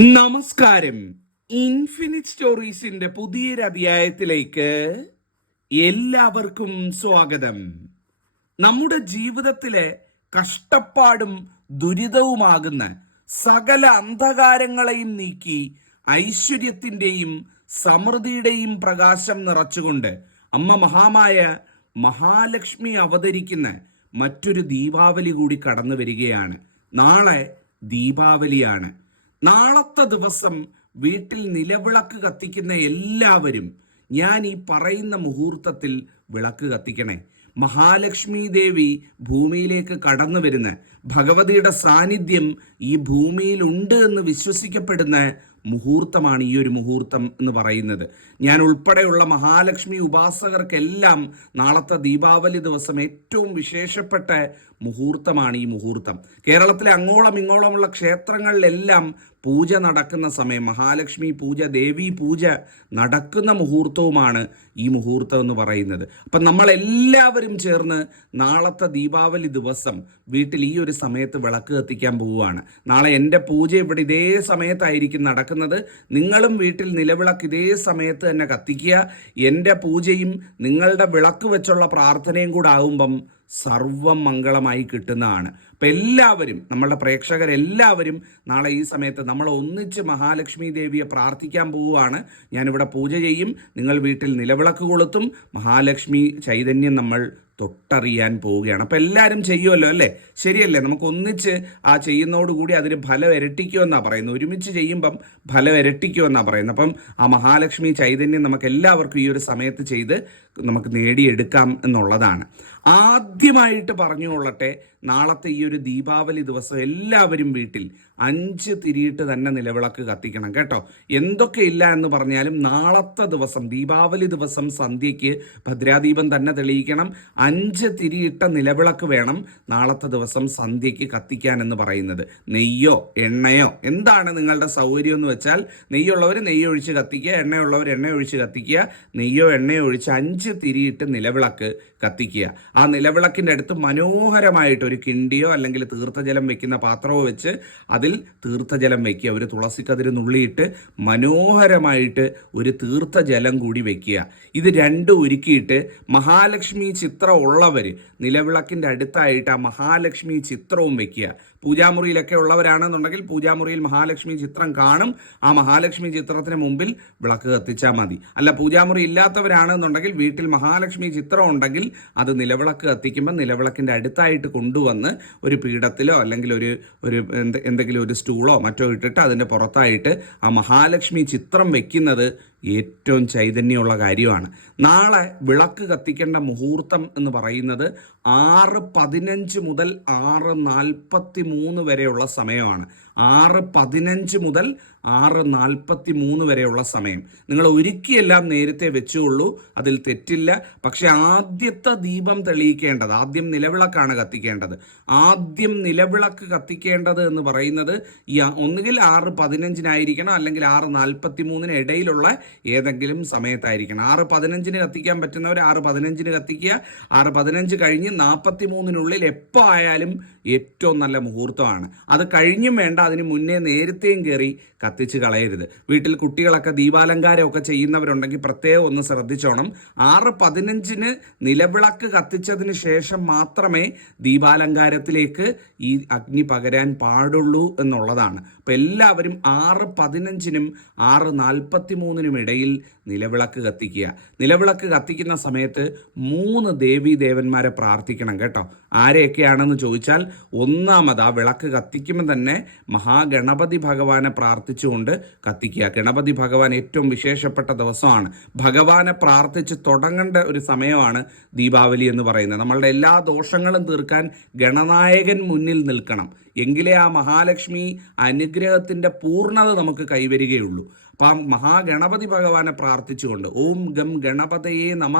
നമസ്കാരം. ഇൻഫിനിറ്റ് സ്റ്റോറീസിന്റെ പുതിയൊരു അധ്യായത്തിലേക്ക് എല്ലാവർക്കും സ്വാഗതം. നമ്മുടെ ജീവിതത്തിലെ കഷ്ടപ്പാടും ദുരിതവുമാകുന്ന സകല അന്ധകാരങ്ങളെയും നീക്കി ഐശ്വര്യത്തിന്റെയും സമൃദ്ധിയുടെയും പ്രകാശം നിറച്ചുകൊണ്ട് അമ്മ മഹാമായ മഹാലക്ഷ്മി അവതരിക്കുന്ന മറ്റൊരു ദീപാവലി കൂടി കടന്നു വരികയാണ്. നാളെ ദീപാവലിയാണ്. നാളത്തെ ദിവസം വീട്ടിൽ നിലവിളക്ക് കത്തിക്കുന്ന എല്ലാവരും ഞാൻ ഈ പറയുന്ന മുഹൂർത്തത്തിൽ വിളക്ക് കത്തിക്കണേ. മഹാലക്ഷ്മി ദേവി ഭൂമിയിലേക്ക് കടന്നു വരുന്ന ഭഗവതിയുടെ സാന്നിധ്യം ഈ ഭൂമിയിലുണ്ട് എന്ന് വിശ്വസിക്കപ്പെടുന്ന മുഹൂർത്തമാണ് ഈ ഒരു മുഹൂർത്തം എന്ന് പറയുന്നത്. ഞാൻ ഉൾപ്പെടെയുള്ള മഹാലക്ഷ്മി ഉപാസകർക്കെല്ലാം നാളത്തെ ദീപാവലി ദിവസം ഏറ്റവും വിശേഷപ്പെട്ട മുഹൂർത്തമാണ് ഈ മുഹൂർത്തം. കേരളത്തിലെ അങ്ങോളം ഇങ്ങോളമുള്ള ക്ഷേത്രങ്ങളിലെല്ലാം പൂജ നടക്കുന്ന സമയം മഹാലക്ഷ്മി പൂജ ദേവി പൂജ നടക്കുന്ന മുഹൂർത്തവുമാണ് ഈ മുഹൂർത്തം എന്ന് പറയുന്നത്. അപ്പം നമ്മളെല്ലാവരും ചേർന്ന് നാളത്തെ ദീപാവലി ദിവസം വീട്ടിൽ ഈ ഒരു സമയത്ത് വിളക്ക് കത്തിക്കാൻ പോവുകയാണ്. നാളെ എന്റെ പൂജ ഇവിടെ ഇതേ സമയത്തായിരിക്കും നടക്കുന്നത്. നിങ്ങളും വീട്ടിൽ നിലവിളക്ക് ഇതേ സമയത്ത് തന്നെ കത്തിക്കുക. എന്റെ പൂജയും നിങ്ങളുടെ വിളക്ക് വെച്ചുള്ള പ്രാർത്ഥനയും കൂടെ ആകുമ്പം സർവം മംഗളമായി കിട്ടുന്നതാണ്. അപ്പം എല്ലാവരും നമ്മളുടെ പ്രേക്ഷകരെല്ലാവരും നാളെ ഈ സമയത്ത് നമ്മൾ ഒന്നിച്ച് മഹാലക്ഷ്മി ദേവിയെ പ്രാർത്ഥിക്കാൻ പോവുകയാണ്. ഞാനിവിടെ പൂജ ചെയ്യും നിങ്ങൾ വീട്ടിൽ നിലവിളക്ക് കൊളുത്തും മഹാലക്ഷ്മി ചൈതന്യം നമ്മൾ തൊട്ടറിയാൻ പോവുകയാണ്. അപ്പം എല്ലാവരും ചെയ്യുമല്ലോ അല്ലേ? ശരിയല്ലേ? നമുക്ക് ഒന്നിച്ച് ആ ചെയ്യുന്നതോടുകൂടി അതിന് ഫലം ഇരട്ടിക്കുമെന്നാണ് പറയുന്നത്. ഒരുമിച്ച് ചെയ്യുമ്പം ഫലം ഇരട്ടിക്കുമെന്നാണ് പറയുന്നത്. അപ്പം ആ മഹാലക്ഷ്മി ചൈതന്യം നമുക്ക് എല്ലാവർക്കും ഈ ഒരു സമയത്ത് ചെയ്ത് നമുക്ക് നേടിയെടുക്കാം എന്നുള്ളതാണ്. ആദ്യമായിട്ട് പറഞ്ഞുകൊള്ളട്ടെ നാളത്തെ ഈ ഒരു ദീപാവലി ദിവസം എല്ലാവരും വീട്ടിൽ അഞ്ച് തിരിയിട്ട് തന്നെ നിലവിളക്ക് കത്തിക്കണം കേട്ടോ. എന്തൊക്കെ ഇല്ല എന്ന് പറഞ്ഞാലും നാളത്തെ ദിവസം ദീപാവലി ദിവസം സന്ധ്യയ്ക്ക് ഭദ്രാദീപം തന്നെ തെളിയിക്കണം. അഞ്ച് തിരിയിട്ട നിലവിളക്ക് വേണം നാളത്തെ ദിവസം സന്ധ്യയ്ക്ക് കത്തിക്കാൻ എന്ന് പറയുന്നത്. നെയ്യോ എണ്ണയോ? എന്താണ് നിങ്ങളുടെ സൗകര്യം എന്ന് വെച്ചാൽ നെയ്യുള്ളവർ നെയ്യ് ഒഴിച്ച് കത്തിക്കുക എണ്ണയുള്ളവർ എണ്ണ ഒഴിച്ച് കത്തിക്കുക നെയ്യോ എണ്ണയോ ഒഴിച്ച് അഞ്ച് തിരിയിട്ട് നിലവിളക്ക് കത്തിക്കുക. ആ നിലവിളക്കിന്റെ അടുത്ത് മനോഹരമായിട്ട് ഒരു കിണ്ടിയോ അല്ലെങ്കിൽ തീർത്ഥജലം വെക്കുന്ന പാത്രമോ വെച്ച് അതിൽ തീർത്ഥജലം വെക്കുക. ഒരു തുളസിക്കതിര് നുള്ളിയിട്ട് മനോഹരമായിട്ട് ഒരു തീർത്ഥജലം കൂടി വെക്കുക. ഇത് രണ്ടും ഒരുക്കിയിട്ട് മഹാലക്ഷ്മി ചിത്രം ഉള്ളവർ നിലവിളക്കിന്റെ അടുത്തായിട്ട് ആ മഹാലക്ഷ്മി ചിത്രവും വെക്കുക. പൂജാമുറിയിലൊക്കെ ഉള്ളവരാണെന്നുണ്ടെങ്കിൽ പൂജാമുറിയിൽ മഹാലക്ഷ്മി ചിത്രം കാണും. ആ മഹാലക്ഷ്മി ചിത്രത്തിന് മുമ്പിൽ വിളക്ക് കത്തിച്ചാൽ മതി. അല്ല പൂജാമുറി ഇല്ലാത്തവരാണെന്നുണ്ടെങ്കിൽ വീട്ടിൽ മഹാലക്ഷ്മി ചിത്രം ഉണ്ടെങ്കിൽ അത് നിലവിളക്ക് കത്തിക്കുമ്പോൾ നിലവിളക്കിന്റെ അടുത്തായിട്ട് കൊണ്ടുവന്ന് ഒരു പീഠത്തിലോ അല്ലെങ്കിൽ ഒരു ഒരു എന്ത് എന്തെങ്കിലും ഒരു സ്റ്റൂളോ മറ്റോ ഇട്ടിട്ട് അതിന്റെ പുറത്തായിട്ട് ആ മഹാലക്ഷ്മി ചിത്രം വെക്കുന്നത് ഏറ്റവും ചൈതന്യമുള്ള കാര്യമാണ്. നാളെ വിളക്ക് കത്തിക്കേണ്ട മുഹൂർത്തം എന്ന് പറയുന്നത് ആറ് പതിനഞ്ച് മുതൽ ആറ് നാൽപ്പത്തി മൂന്ന് വരെയുള്ള സമയമാണ്. ആറ് പതിനഞ്ച് മുതൽ ആറ് നാൽപ്പത്തി മൂന്ന് വരെയുള്ള സമയം. നിങ്ങൾ ഒരുക്കിയെല്ലാം നേരത്തെ വെച്ചുകൊള്ളൂ അതിൽ തെറ്റില്ല. പക്ഷെ ആദ്യത്തെ ദീപം തെളിയിക്കേണ്ടത് ആദ്യം നിലവിളക്കാണ് കത്തിക്കേണ്ടത്. ആദ്യം നിലവിളക്ക് കത്തിക്കേണ്ടത് എന്ന് പറയുന്നത് ഈ ഒന്നുകിൽ ആറ് പതിനഞ്ചിനായിരിക്കണം അല്ലെങ്കിൽ ആറ് നാൽപ്പത്തി മൂന്നിന് ഇടയിലുള്ള ഏതെങ്കിലും സമയത്തായിരിക്കണം. ആറ് പതിനഞ്ചിന് കത്തിക്കാൻ പറ്റുന്നവർ ആറ് പതിനഞ്ചിന് കത്തിക്കുക. ആറ് പതിനഞ്ച് കഴിഞ്ഞ് നാൽപ്പത്തി മൂന്നിനുള്ളിൽ എപ്പോൾ ആയാലും ഏറ്റവും നല്ല മുഹൂർത്തമാണ്. അത് കഴിഞ്ഞും വേണ്ട അതിന് മുന്നേ നേരത്തെയും കയറി കത്തിച്ച് കളയരുത്. വീട്ടിൽ കുട്ടികളൊക്കെ ദീപാലങ്കാരമൊക്കെ ചെയ്യുന്നവരുണ്ടെങ്കിൽ പ്രത്യേകം ഒന്ന് ശ്രദ്ധിച്ചോണം. ആറ് പതിനഞ്ചിന് നിലവിളക്ക് കത്തിച്ചതിന് ശേഷം മാത്രമേ ദീപാലങ്കാരത്തിലേക്ക് ഈ അഗ്നി പകരാൻ പാടുള്ളൂ എന്നുള്ളതാണ്. അപ്പം എല്ലാവരും ആറ് പതിനഞ്ചിനും ആറ് നാൽപ്പത്തി മൂന്നിനും ഇടയിൽ നിലവിളക്ക് കത്തിക്കുക. നിലവിളക്ക് കത്തിക്കുന്ന സമയത്ത് മൂന്ന് ദേവീ ദേവന്മാരെ പ്രാർത്ഥിക്കണം കേട്ടോ. ആരെയൊക്കെയാണെന്ന് ചോദിച്ചാൽ ഒന്നാമത് ആ വിളക്ക് കത്തിക്കുമ്പോൾ തന്നെ മഹാഗണപതി ഭഗവാനെ പ്രാർത്ഥിച്ചുകൊണ്ട് കത്തിക്കുക. ഗണപതി ഭഗവാൻ ഏറ്റവും വിശേഷപ്പെട്ട ദിവസമാണ്. ഭഗവാനെ പ്രാർത്ഥിച്ച് തുടങ്ങേണ്ട ഒരു സമയമാണ് ദീപാവലി എന്ന് പറയുന്നത്. നമ്മളുടെ എല്ലാ ദോഷങ്ങളും തീർക്കാൻ ഗണനായകൻ മുന്നിൽ നിൽക്കണം. എങ്കിലേ ആ മഹാലക്ഷ്മി അനുഗ്രഹത്തിന്റെ പൂർണത നമുക്ക് കൈവരികയുള്ളൂ. അപ്പം മഹാഗണപതി ഭഗവാനെ പ്രാർത്ഥിച്ചുകൊണ്ട് ഓം ഗം ഗണപതയെ നമ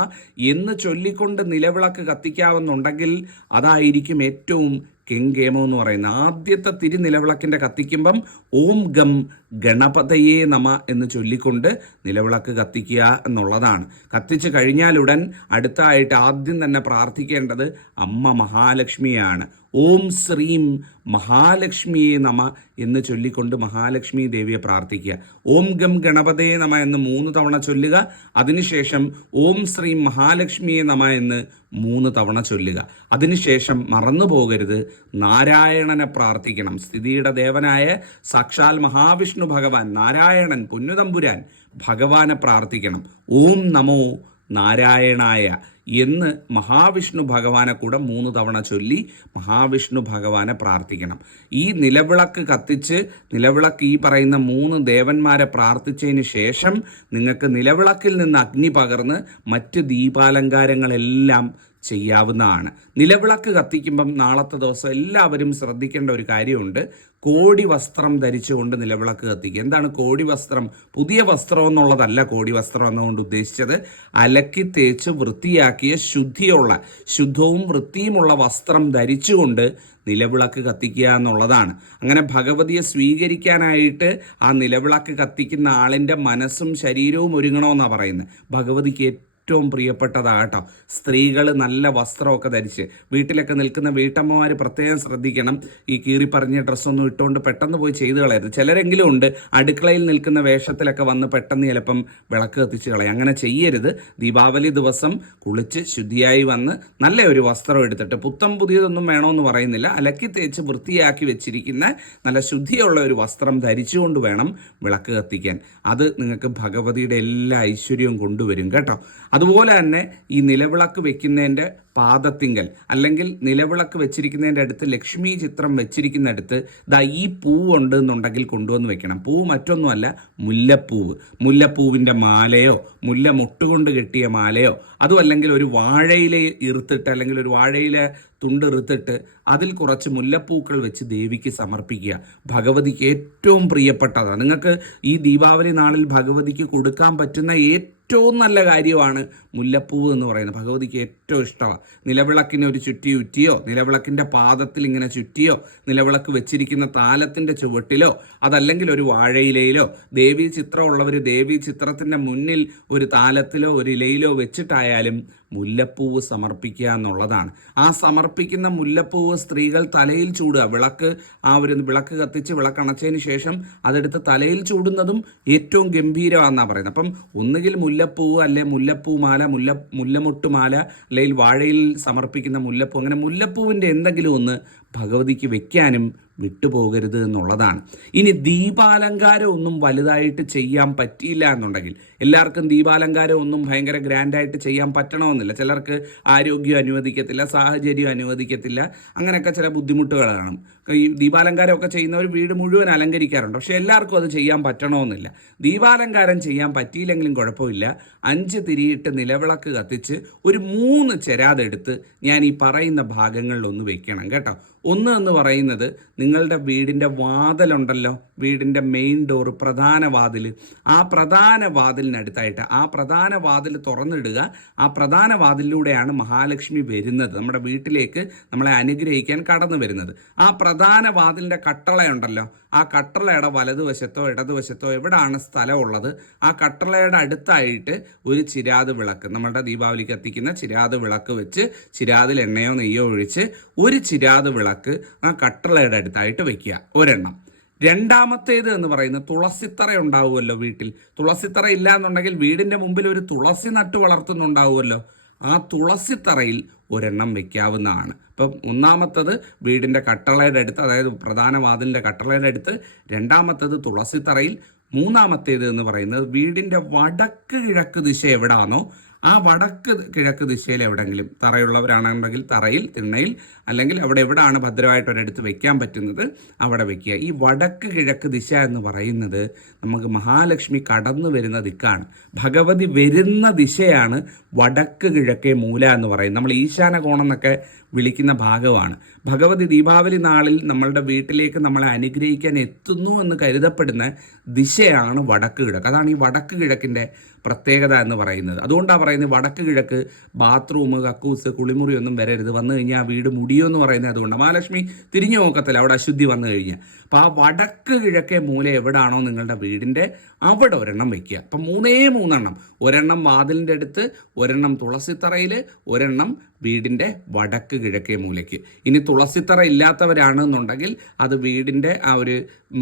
എന്ന് ചൊല്ലിക്കൊണ്ട് നിലവിളക്ക് കത്തിക്കാവുന്നുണ്ടെങ്കിൽ അതായിരിക്കും ഏറ്റവും കെങ്കേമം എന്ന് പറയുന്ന ആദ്യത്തെ തിരുനിലവിളക്കിന്റെ കത്തിക്കുമ്പം ഓം ഗം ഗണപതയെ നമ എന്ന് ചൊല്ലിക്കൊണ്ട് നിലവിളക്ക് കത്തിക്കുക എന്നുള്ളതാണ്. കത്തിച്ച് കഴിഞ്ഞാലുടൻ അടുത്തായിട്ട് ആദ്യം തന്നെ പ്രാർത്ഥിക്കേണ്ടത് അമ്മ മഹാലക്ഷ്മിയാണ്. ഓം ശ്രീം മഹാലക്ഷ്മിയെ നമ എന്ന് ചൊല്ലിക്കൊണ്ട് മഹാലക്ഷ്മി ദേവിയെ പ്രാർത്ഥിക്കുക. ഓം ഗം ഗണപതയെ നമ എന്ന് മൂന്ന് തവണ ചൊല്ലുക. അതിനുശേഷം ഓം ശ്രീം മഹാലക്ഷ്മിയെ നമ എന്ന് മൂന്ന് തവണ ചൊല്ലുക. അതിനുശേഷം മറന്നു പോകരുത്. നാരായണനെ പ്രാർത്ഥിക്കണം. സ്ഥിതിയുടെ ദേവനായ സാക്ഷാൽ മഹാവിഷ്ണു ഭഗവാൻ നാരായണൻ പൊന്നുതമ്പുരാൻ ഭഗവാനെ പ്രാർത്ഥിക്കണം. ഓം നമോ നാരായണായ. എന്ന് മഹാവിഷ്ണു ഭഗവാനെ കൂടെ മൂന്ന് തവണ ചൊല്ലി മഹാവിഷ്ണു ഭഗവാനെ പ്രാർത്ഥിക്കണം. ഈ നിലവിളക്ക് കത്തിച്ച് നിലവിളക്ക് ഈ പറയുന്ന മൂന്ന് ദേവന്മാരെ പ്രാർത്ഥിച്ചതിന് ശേഷം നിങ്ങൾക്ക് നിലവിളക്കിൽ നിന്ന് അഗ്നി പകർന്ന് മറ്റ് ദീപാലങ്കാരങ്ങളെല്ലാം ചെയ്യാവുന്നതാണ്. നിലവിളക്ക് കത്തിക്കുമ്പം നാളത്തെ ദിവസം എല്ലാവരും ശ്രദ്ധിക്കേണ്ട ഒരു കാര്യമുണ്ട്. കോടി വസ്ത്രം ധരിച്ചുകൊണ്ട് നിലവിളക്ക് കത്തിക്കുക. എന്താണ് കോടി വസ്ത്രം? പുതിയ വസ്ത്രം എന്നുള്ളതല്ല കോടി വസ്ത്രം എന്നുകൊണ്ട് ഉദ്ദേശിച്ചത്. അലക്കി തേച്ച് വൃത്തിയാക്കിയ ശുദ്ധിയുള്ള ശുദ്ധവും വൃത്തിയുമുള്ള വസ്ത്രം ധരിച്ചുകൊണ്ട് നിലവിളക്ക് കത്തിക്കുക എന്നുള്ളതാണ്. അങ്ങനെ ഭഗവതിയെ സ്വീകരിക്കാനായിട്ട് ആ നിലവിളക്ക് കത്തിക്കുന്ന ആളിന്റെ മനസ്സും ശരീരവും ഒരുങ്ങണമെന്നാണ് പറയുന്നത്. ഭഗവതിക്ക് ഏറ്റവും പ്രിയപ്പെട്ടതാണ് കേട്ടോ സ്ത്രീകൾ നല്ല വസ്ത്രമൊക്കെ ധരിച്ച് വീട്ടിലൊക്കെ നിൽക്കുന്ന വീട്ടമ്മമാർ പ്രത്യേകം ശ്രദ്ധിക്കണം. ഈ കീറിപ്പറഞ്ഞ ഡ്രസ്സൊന്നും ഇട്ടുകൊണ്ട് പെട്ടെന്ന് പോയി ചെയ്തു കളയരുത്. ചിലരെങ്കിലും ഉണ്ട് അടുക്കളയിൽ നിൽക്കുന്ന വേഷത്തിലൊക്കെ വന്ന് പെട്ടെന്ന് ചിലപ്പം വിളക്ക് കത്തിച്ച് കളയും. അങ്ങനെ ചെയ്യരുത്. ദീപാവലി ദിവസം കുളിച്ച് ശുദ്ധിയായി വന്ന് നല്ല ഒരു വസ്ത്രം എടുത്തിട്ട് പുത്തം പുതിയതൊന്നും വേണമെന്ന് പറയുന്നില്ല. അലക്കി തേച്ച് വൃത്തിയാക്കി വെച്ചിരിക്കുന്ന നല്ല ശുദ്ധിയുള്ള ഒരു വസ്ത്രം ധരിച്ചുകൊണ്ട് വേണം വിളക്ക് കത്തിക്കാൻ. അത് നിങ്ങൾക്ക് ഭഗവതിയുടെ എല്ലാ ഐശ്വര്യവും കൊണ്ടുവരും കേട്ടോ. അതുപോലെ തന്നെ ഈ നിലവിളക്ക് വെക്കുന്നതിന്റെ പാദത്തിങ്കൽ അല്ലെങ്കിൽ നിലവിളക്ക് വെച്ചിരിക്കുന്നതിന്റെ അടുത്ത് ലക്ഷ്മി ചിത്രം വെച്ചിരിക്കുന്നിടത്ത് ദാ ഈ പൂവുണ്ട് എന്നുണ്ടെങ്കിൽ കൊണ്ടുവന്ന് വെക്കണം. പൂവ് മറ്റൊന്നുമല്ല മുല്ലപ്പൂവ്. മുല്ലപ്പൂവിന്റെ മാലയോ മുല്ല മുട്ടുകൊണ്ട് കെട്ടിയ മാലയോ അതും അല്ലെങ്കിൽ ഒരു വാഴയില ഇറുത്തിട്ട് അല്ലെങ്കിൽ ഒരു വാഴയില തുണ്ട് ഇറുത്തിട്ട് അതിൽ കുറച്ച് മുല്ലപ്പൂക്കൾ വെച്ച് ദേവിക്ക് സമർപ്പിക്കുക. ഭഗവതിക്ക് ഏറ്റവും പ്രിയപ്പെട്ടതാണ്. നിങ്ങൾക്ക് ഈ ദീപാവലി നാളിൽ ഭഗവതിക്ക് കൊടുക്കാൻ പറ്റുന്ന ഏറ്റവും നല്ല കാര്യമാണ് മുല്ലപ്പൂവ് എന്ന് പറയുന്നത്. ഭഗവതിക്ക് ഏറ്റവും ഇഷ്ടമാണ്. നിലവിളക്കിനെ ഒരു ചുറ്റി ഉറ്റിയോ? നിലവിളക്കിന്റെ പാദത്തിൽ ഇങ്ങനെ ചുറ്റിയോ? നിലവിളക്ക് വെച്ചിരിക്കുന്ന താലത്തിന്റെ ചുവട്ടിലോ? അതല്ലെങ്കിൽ ഒരു വാഴയിലയിലോ? ദേവീ ചിത്രമുള്ളവർ ദേവീ ചിത്രത്തിന്റെ മുന്നിൽ ഒരു താലത്തിലോ ഒരു ഇലയിലോ വെച്ചിട്ടായാലും മുല്ലപ്പൂവ് സമർപ്പിക്കുക എന്നുള്ളതാണ്. ആ സമർപ്പിക്കുന്ന മുല്ലപ്പൂവ് സ്ത്രീകൾ തലയിൽ ചൂടുക. വിളക്ക് ആ ഒരു വിളക്ക് കത്തിച്ച് വിളക്കണച്ചതിന് ശേഷം അതെടുത്ത് തലയിൽ ചൂടുന്നതും ഏറ്റവും ഗംഭീരമാണെന്നാണ് പറയുന്നത്. അപ്പം ഒന്നുകിൽ മുല്ലപ്പൂവ് അല്ലെ മുല്ലപ്പൂ മാല മുല്ല മുല്ലമുട്ടുമാല അല്ലെങ്കിൽ വാഴയിൽ സമർപ്പിക്കുന്ന മുല്ലപ്പൂ അങ്ങനെ മുല്ലപ്പൂവിന്റെ എന്തെങ്കിലും ഒന്ന് ഭഗവതിക്ക് വെക്കാനും വിട്ടുപോകരുത് എന്നുള്ളതാണ്. ഇനി ദീപാലങ്കാരം ഒന്നും വലുതായിട്ട് ചെയ്യാൻ പറ്റിയില്ല എന്നുണ്ടെങ്കിൽ എല്ലാവർക്കും ദീപാലങ്കാരം ഒന്നും ഭയങ്കര ഗ്രാൻഡായിട്ട് ചെയ്യാൻ പറ്റണമെന്നില്ല. ചിലർക്ക് ആരോഗ്യം അനുവദിക്കത്തില്ല സാഹചര്യം അനുവദിക്കത്തില്ല അങ്ങനെയൊക്കെ ചില ബുദ്ധിമുട്ടുകൾ കാണും. ഈ ദീപാലങ്കാരമൊക്കെ ചെയ്യുന്നവർ വീട് മുഴുവൻ അലങ്കരിക്കാറുണ്ട്. പക്ഷേ എല്ലാവർക്കും അത് ചെയ്യാൻ പറ്റണമെന്നില്ല ദീപാലങ്കാരം ചെയ്യാൻ പറ്റിയില്ലെങ്കിലും കുഴപ്പമില്ല. അഞ്ച് തിരിയിട്ട് നിലവിളക്ക് കത്തിച്ച് ഒരു മൂന്ന് ചെരാതെടുത്ത് ഞാൻ ഈ പറയുന്ന ഭാഗങ്ങളിലൊന്ന് വെക്കണം കേട്ടോ. ഒന്ന് എന്ന് പറയുന്നത് നിങ്ങളുടെ വീടിന്റെ വാതിലുണ്ടല്ലോ. വീടിന്റെ മെയിൻ ഡോർ പ്രധാന വാതിൽ. ആ പ്രധാന വാതിലിനടുത്തായിട്ട് ആ പ്രധാന വാതിൽ തുറന്നിടുക ആ പ്രധാന വാതിലിലൂടെയാണ് മഹാലക്ഷ്മി വരുന്നത്. നമ്മുടെ വീട്ടിലേക്ക് നമ്മളെ അനുഗ്രഹിക്കാൻ കടന്നു വരുന്നത്. ആ പ്രധാന വാതിലിന്റെ കട്ടളയുണ്ടല്ലോ. ആ കട്ടളയുടെ വലതുവശത്തോ ഇടതുവശത്തോ എവിടെയാണ് സ്ഥലമുള്ളത്? ആ കട്ടളയുടെ അടുത്തായിട്ട് ഒരു ചിരാത് വിളക്ക് നമ്മളുടെ ദീപാവലിക്ക് കത്തിക്കുന്ന ചിരാത് വിളക്ക് വെച്ച് ചിരാതിൽ എണ്ണയോ നെയ്യോ ഒഴിച്ച് ഒരു ചിരാത് വിളക്ക് ആ കട്ടളയുടെ അടുത്തായിട്ട് വെക്കുക. ഒരെണ്ണം. രണ്ടാമത്തേത് എന്ന് പറയുന്നത് തുളസിത്തറ ഉണ്ടാവുമല്ലോ വീട്ടിൽ. തുളസിത്തറ ഇല്ല എന്നുണ്ടെങ്കിൽ വീടിന്റെ മുമ്പിൽ ഒരു തുളസി നട്ട് വളർത്തുന്നുണ്ടാവുമല്ലോ. ആ തുളസിത്തറയിൽ ഒരെണ്ണം വെക്കാവുന്നതാണ്. അപ്പം ഒന്നാമത്തത് വീടിന്റെ കട്ടളയുടെ അടുത്ത് അതായത് പ്രധാന വാതിലിന്റെ കട്ടളയുടെ അടുത്ത് രണ്ടാമത്തത് തുളസിത്തറയിൽ മൂന്നാമത്തേത് എന്ന് പറയുന്നത് വീടിന്റെ വടക്ക് കിഴക്ക് ദിശ എവിടാണോ ആ വടക്ക് കിഴക്ക് ദിശയിൽ എവിടെങ്കിലും തറയുള്ളവരാണെന്നുണ്ടെങ്കിൽ തറയിൽ തിണ്ണയിൽ അല്ലെങ്കിൽ അവിടെ എവിടെയാണ് ഭദ്രമായിട്ട് ഒരിടത്ത് വെക്കാൻ പറ്റുന്നത് അവിടെ വെക്കുക. ഈ വടക്ക് കിഴക്ക് ദിശ എന്ന് പറയുന്നത് നമുക്ക് മഹാലക്ഷ്മി കടന്നു വരുന്ന ദിക്കാണ്. ഭഗവതി വരുന്ന ദിശയാണ് വടക്ക് കിഴക്കേ മൂല എന്ന് പറയുന്നത്. നമ്മൾ ഈശാന കോണം എന്നൊക്കെ വിളിക്കുന്ന ഭാഗമാണ്. ഭഗവതി ദീപാവലി നാളിൽ നമ്മളുടെ വീട്ടിലേക്ക് നമ്മളെ അനുഗ്രഹിക്കാൻ എത്തുന്നു എന്ന് കരുതപ്പെടുന്ന ദിശയാണ് വടക്ക് കിഴക്ക്. അതാണ് ഈ വടക്ക് കിഴക്കിന്റെ പ്രത്യേകത എന്ന് പറയുന്നത്. അതുകൊണ്ടാണ് പറയുന്നത് വടക്ക് കിഴക്ക് ബാത്റൂം കക്കൂസ് കുളിമുറി ഒന്നും വരരുത്. വന്നു കഴിഞ്ഞാൽ വീട് മുടിയോ എന്ന് പറയുന്നത് അതുകൊണ്ട്. മഹാലക്ഷ്മി തിരിഞ്ഞു നോക്കത്തില്ല അവിടെ അശുദ്ധി വന്നു കഴിഞ്ഞാൽ അപ്പോൾ ആ വടക്ക് കിഴക്കേ മൂല എവിടെയാണോ നിങ്ങളുടെ വീടിന്റെ അവിടെ ഒരെണ്ണം വെക്കുക അപ്പം മൂന്നേ മൂന്നെണ്ണം. ഒരെണ്ണം വാതിലിന്റെ അടുത്ത് ഒരെണ്ണം തുളസിത്തറയിൽ ഒരെണ്ണം വീടിന്റെ വടക്ക് കിഴക്കേ മൂലയ്ക്ക്. ഇനി തുളസിത്തറ ഇല്ലാത്തവരാണെന്നുണ്ടെങ്കിൽ അത് വീടിന്റെ ആ ഒരു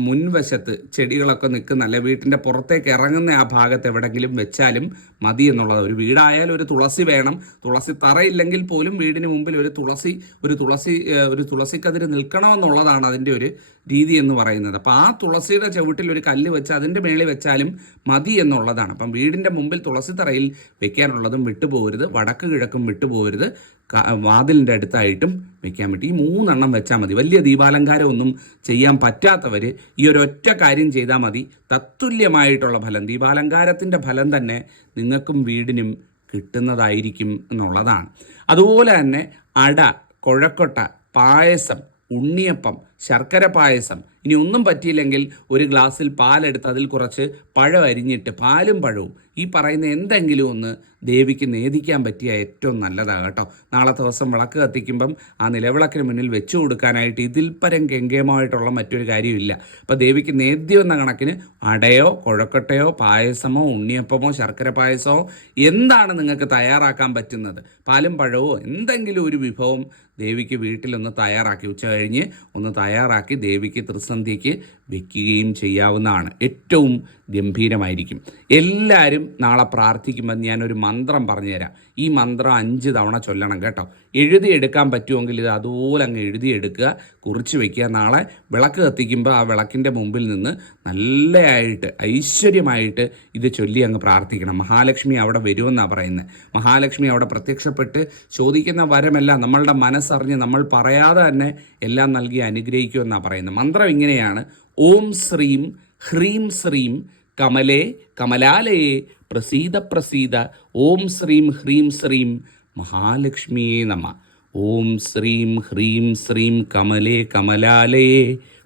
മുൻവശത്ത് ചെടികളൊക്കെ നിൽക്കുന്ന അല്ലെ വീട്ടിന്റെ പുറത്തേക്ക് ഇറങ്ങുന്ന ആ ഭാഗത്ത് എവിടെങ്കിലും വെച്ചാലും മതി എന്നുള്ളത് ഒരു വീടായാലും ഒരു തുളസി വേണം. തുളസി തറയില്ലെങ്കിൽ പോലും വീടിന് മുമ്പിൽ ഒരു തുളസി ഒരു തുളസി ഒരു തുളസിക്കതിര് നിൽക്കണമെന്നുള്ളതാണ് അതിന്റെ ഒരു രീതി എന്ന് പറയുന്നത്. അപ്പോൾ ആ തുളസിയുടെ ചവിട്ടിൽ ഒരു കല്ല് വെച്ച് അതിന്റെ മേളിൽ വെച്ചാലും മതി എന്നുള്ളതാണ്. അപ്പം വീടിന്റെ മുമ്പിൽ തുളസി തറയിൽ വെക്കാനുള്ളതും വിട്ടുപോകരുത്. വടക്ക് കിഴക്കും വിട്ടുപോകരുത്. വാതിലിന്റെ അടുത്തായിട്ടും വെക്കാൻ പറ്റും. ഈ മൂന്നെണ്ണം വെച്ചാൽ മതി. വലിയ ദീപാലങ്കാരമൊന്നും ചെയ്യാൻ പറ്റാത്തവർ ഈ ഒരൊറ്റ കാര്യം ചെയ്താൽ മതി. തത്തുല്യമായിട്ടുള്ള ഫലം ദീപാലങ്കാരത്തിന്റെ ഫലം തന്നെ നിങ്ങൾക്കും വീടിനും കിട്ടുന്നതായിരിക്കും എന്നുള്ളതാണ്. അതുപോലെ തന്നെ അട കുഴക്കൊട്ട പായസം ഉണ്ണിയപ്പം ശർക്കര പായസം. ഇനി ഒന്നും പറ്റിയില്ലെങ്കിൽ ഒരു ഗ്ലാസ്സിൽ പാലെടുത്ത് അതിൽ കുറച്ച് പഴം അരിഞ്ഞിട്ട് പാലും പഴവും. ഈ പറയുന്ന എന്തെങ്കിലും ഒന്ന് ദേവിക്ക് നേദിക്കാൻ പറ്റിയ ഏറ്റവും നല്ലതാണ് കേട്ടോ. നാളെ ദിവസം വിളക്ക് കത്തിക്കുമ്പം ആ നിലവിളക്കിന് മുന്നിൽ വെച്ചു കൊടുക്കാനായിട്ട് ഇതിൽ പരം ഗംഗേമായിട്ടുള്ള മറ്റൊരു കാര്യമില്ല അപ്പോൾ ദേവിക്ക് നേദ്യം എന്ന കണക്കിന് അടയോ കുഴക്കട്ടയോ പായസമോ ഉണ്ണിയപ്പമോ ശർക്കര പായസമോ എന്താണ് നിങ്ങൾക്ക് തയ്യാറാക്കാൻ പറ്റുന്നത്? പാലും പഴവോ എന്തെങ്കിലും ഒരു വിഭവം ദേവിക്ക് വീട്ടിലൊന്ന് തയ്യാറാക്കി ഉച്ച കഴിഞ്ഞ് ഒന്ന് തയ്യാറാക്കി ദേവിക്ക് ത്രിസന്ധ്യയ്ക്ക് വെക്കുകയും ചെയ്യാവുന്നതാണ്. ഏറ്റവും ഗംഭീരമായിരിക്കും. എല്ലാവരും നാളെ പ്രാർത്ഥിക്കുമ്പോൾ ഞാനൊരു മന്ത്രം പറഞ്ഞുതരാം. ഈ മന്ത്രം അഞ്ച് തവണ ചൊല്ലണം കേട്ടോ. എഴുതിയെടുക്കാൻ പറ്റുമെങ്കിൽ ഇത് അതുപോലെ അങ്ങ് എഴുതിയെടുക്കുക കുറിച്ച് വയ്ക്കുക നാളെ വിളക്ക് കത്തിക്കുമ്പോൾ ആ വിളക്കിന്റെ മുമ്പിൽ നിന്ന് നല്ലതായിട്ട് ഐശ്വര്യമായിട്ട് ഇത് ചൊല്ലി അങ്ങ് പ്രാർത്ഥിക്കണം. മഹാലക്ഷ്മി അവിടെ വരുമെന്നാണ് പറയുന്നത് മഹാലക്ഷ്മി അവിടെ പ്രത്യക്ഷപ്പെട്ട് ചോദിക്കുന്ന വരമെല്ലാം നമ്മളുടെ മനസ്സറിഞ്ഞ് നമ്മൾ പറയാതെ തന്നെ എല്ലാം നൽകി അനുഗ്രഹിക്കുമെന്നാണ് പറയുന്നത് മന്ത്രം ഇങ്ങനെയാണ്. ഓം ശ്രീം ഹ്രീം ശ്രീം കമലേ കമലാലയേ പ്രസീത പ്രസീത ഓം ശ്രീം ഹ്രീം ശ്രീം മഹാലക്ഷ്മിയേ നമ. ഓം ശ്രീം ഹ്രീം ശ്രീം കമലേ കമലാലയേ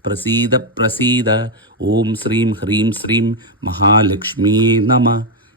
പ്രസീത പ്രസീത ഓം ശ്രീം ഹ്രീം ശ്രീം മഹാലക്ഷ്മിയേ നമ.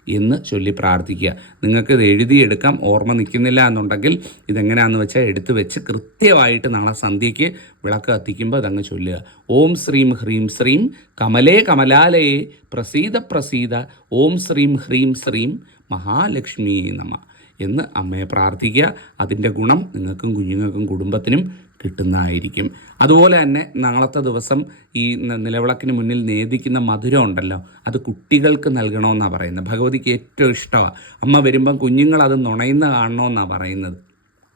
എന്ന് ചൊല്ലി പ്രാർത്ഥിക്കുക. നിങ്ങൾക്ക് എഴുതിയെടുക്കാം ഓർമ്മ നിൽക്കുന്നില്ല എന്നുണ്ടെങ്കിൽ ഇതെങ്ങനെയാണെന്ന് വെച്ചാൽ എടുത്ത് വെച്ച് കൃത്യമായിട്ട് നാളെ സന്ധ്യയ്ക്ക് വിളക്ക് കത്തിക്കുമ്പോൾ അതങ്ങ് ചൊല്ലുക. ഓം ശ്രീം ഹ്രീം ശ്രീം കമലേ കമലാലയേ പ്രസീത പ്രസീത ഓം ശ്രീം ഹ്രീം ശ്രീം മഹാലക്ഷ്മി നമ എന്ന് അമ്മയെ പ്രാർത്ഥിക്കുക. അതിന്റെ ഗുണം നിങ്ങൾക്കും കുഞ്ഞുങ്ങൾക്കും കുടുംബത്തിനും കിട്ടുന്നതായിരിക്കും. അതുപോലെ തന്നെ നാളത്തെ ദിവസം ഈ നിലവിളക്കിന് മുന്നിൽ നേദിക്കുന്ന മധുരം ഉണ്ടല്ലോ അത് കുട്ടികൾക്ക് നൽകണമെന്നാണ് പറയുന്നത്. ഭഗവതിക്ക് ഏറ്റവും ഇഷ്ടമാണ് അമ്മ വരുമ്പം കുഞ്ഞുങ്ങൾ അത് നുണയുന്ന കാണണമെന്നാണ് പറയുന്നത്.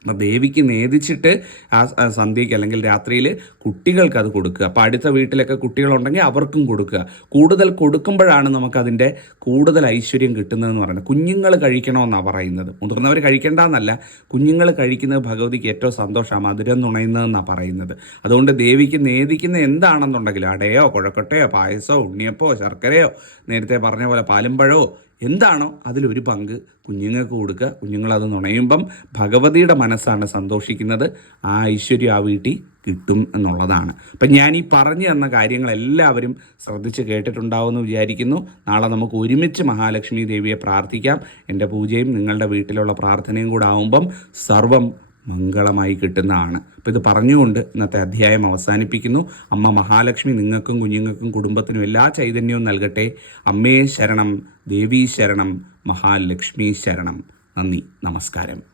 ദേവിക്ക് നേദിച്ചിട്ട് ആ സന്ധ്യയ്ക്ക് അല്ലെങ്കിൽ രാത്രിയിൽ കുട്ടികൾക്ക് അത് കൊടുക്കുക. അപ്പോൾ അടുത്ത വീട്ടിലൊക്കെ കുട്ടികളുണ്ടെങ്കിൽ അവർക്കും കൊടുക്കുക. കൂടുതൽ കൊടുക്കുമ്പോഴാണ് നമുക്കതിന്റെ കൂടുതൽ ഐശ്വര്യം കിട്ടുന്നതെന്ന് പറയുന്നത്. കുഞ്ഞുങ്ങൾ കഴിക്കണമെന്നാണ് പറയുന്നത്. മുതിർന്നവർ കഴിക്കേണ്ടെന്നല്ല. കുഞ്ഞുങ്ങൾ കഴിക്കുന്നത് ഭഗവതിക്ക് ഏറ്റവും സന്തോഷമാണ് മധുരം നുണയുന്നതെന്നാണ് പറയുന്നത്. അതുകൊണ്ട് ദേവിക്ക് നേദിക്കുന്ന എന്താണെന്നുണ്ടെങ്കിൽ അടയോ കുഴക്കട്ടയോ പായസമോ ഉണ്ണിയപ്പോ ശർക്കരയോ നേരത്തെ പറഞ്ഞ പോലെ പാലും പഴമോ എന്താണോ അതിലൊരു പങ്ക് കുഞ്ഞുങ്ങൾക്ക് കൊടുക്കുക. കുഞ്ഞുങ്ങളത് നുണയുമ്പം ഭഗവതിയുടെ മനസ്സാണ് സന്തോഷിക്കുന്നത്. ആ ഐശ്വര്യം ആ വീട്ടിൽ കിട്ടും എന്നുള്ളതാണ്. അപ്പം ഞാൻ ഈ പറഞ്ഞു തന്ന കാര്യങ്ങൾ എല്ലാവരും ശ്രദ്ധിച്ച് കേട്ടിട്ടുണ്ടാവുമെന്ന് വിചാരിക്കുന്നു. നാളെ നമുക്ക് ഒരുമിച്ച് മഹാലക്ഷ്മി ദേവിയെ പ്രാർത്ഥിക്കാം. എന്റെ പൂജയും നിങ്ങളുടെ വീട്ടിലുള്ള പ്രാർത്ഥനയും കൂടെ ആവുമ്പം സർവം മംഗളമായി കിട്ടുന്നതാണ്. അപ്പോൾ ഇത് പറഞ്ഞുകൊണ്ട് ഇന്നത്തെ അധ്യായം അവസാനിപ്പിക്കുന്നു. അമ്മ മഹാലക്ഷ്മി നിങ്ങൾക്കും കുഞ്ഞുങ്ങൾക്കും കുടുംബത്തിനും എല്ലാ ചൈതന്യവും നൽകട്ടെ. അമ്മേ ശരണം ദേവീ ശരണം മഹാലക്ഷ്മി ശരണം. നന്ദി നമസ്കാരം.